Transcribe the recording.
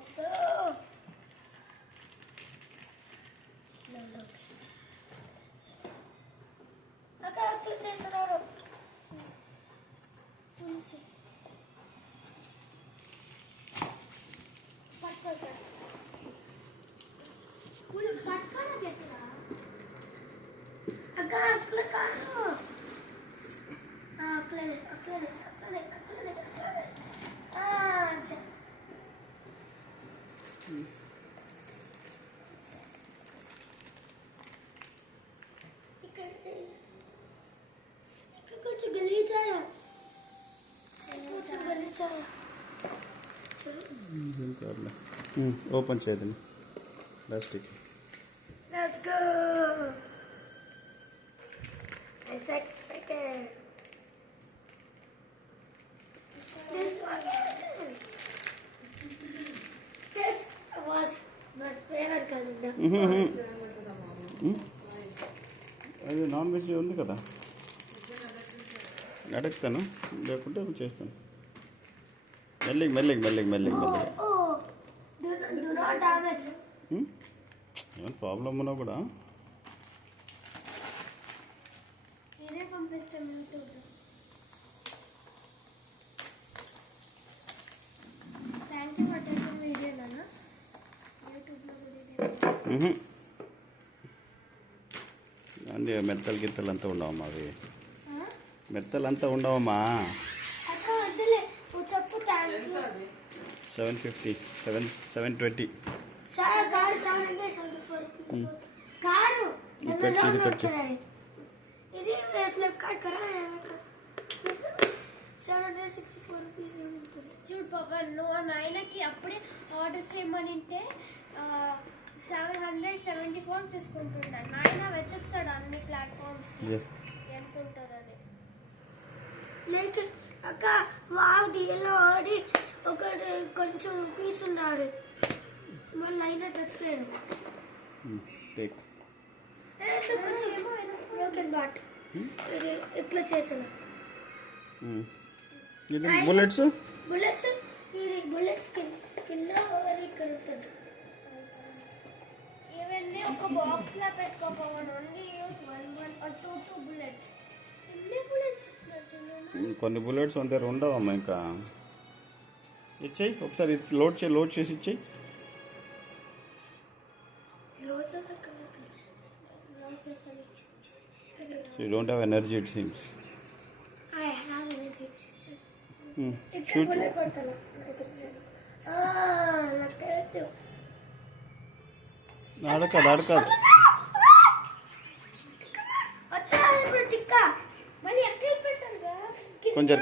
Let's go. No. అక్కడ చేస్తున్నారు. అక్కడ అట్లా కాదు. అట్లనే ఇక్కడ కొంచెం గలీజాయా ఓపెన్ చేయదండి plastic. Let's go. I'm excited. This one. This was my favorite color. అది నాన్ వెజ్ ఉంది కదా, అడుగుతాను లేకుంటే చేస్తాను. మెల్లిగా Oh, do not damage. ఏమైనా ప్రాబ్లం ఉన్నా కూడా ఇదే పంపిస్తాం YouTube. Thank you for taking video నాన్న. యూట్యూబ్లో కూడా అండి మెత్తలు గిత్తలు అంతా ఉండవమ్మా, అవి మెత్తలు అంతా ఉండవమ్మా. అక్క వద్దులే, నువ్వు చెప్పు. Thank you. 750 720 sir car 774 car ఇది ఫ్లిప్కార్ట్ కరా 764 రూపీస్ ఉంటుంది. చూడు పవన్, నువ్వు నాయనకి అప్పుడే ఆర్డర్ చేయమని అంటే 774 తీసుకుంటున్నా. నాయన వెతుకుతాడు అన్ని ప్లాట్ఫామ్స్ ఎంత ఉంటుందని. లైక్ అక్క వావ్ డీలో ఆడి ఒకటి కొంచెం రూపీస్ ఉన్నాడు, మళ్ళీ అయినా తెచ్చలేడు. ఇట్లా చేసాను. బుల్లెట్స్ ఇది బుల్లెట్స్ కింద ఇక్కడ ఉంటుంది. ఇవన్నీ ఒక బాక్స్ లా పెట్టుకోపోవడం. Only use 1 or 2 bullets. ఎన్ని బుల్లెట్స్ కొన్ని బుల్లెట్స్ ఉంటే ఉండవమ్మా. ఇంకా ఇచ్చేయి ఒకసారి, లోడ్ చేసి ఇచ్చేయి. So you don't have energy, it seems. I have energy. Shoot. అడకాదు. కొంచెం